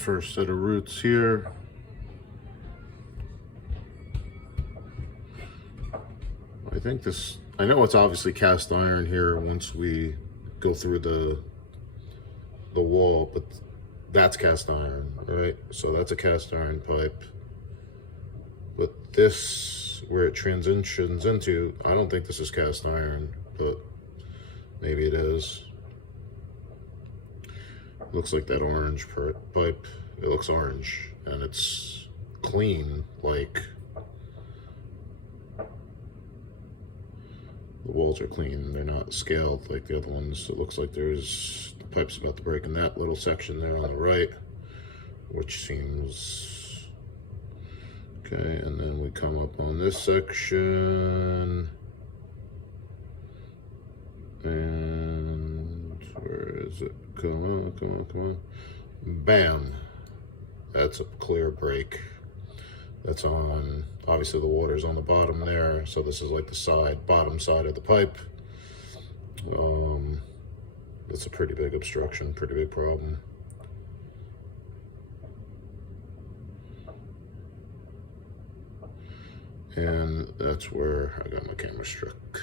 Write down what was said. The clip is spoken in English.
first set of roots here. I think this, I know it's obviously cast iron here once we go through the wall, but that's cast iron, right? So that's a cast iron pipe. But this, where it transitions into, I don't think this is cast iron, but maybe it is. Looks like that orange pipe. It looks orange, and it's clean, like the walls are clean. They're not scaled like the other ones. It looks like there's the pipe's about to break in that little section there on the right, which seems okay. And then we come up on this section, and where is it? Come on, come on, come on. Bam. That's a clear break. That's on, obviously the water's on the bottom there, so this is like the bottom side of the pipe. It's a pretty big obstruction, pretty big problem. And that's where I got my camera struck.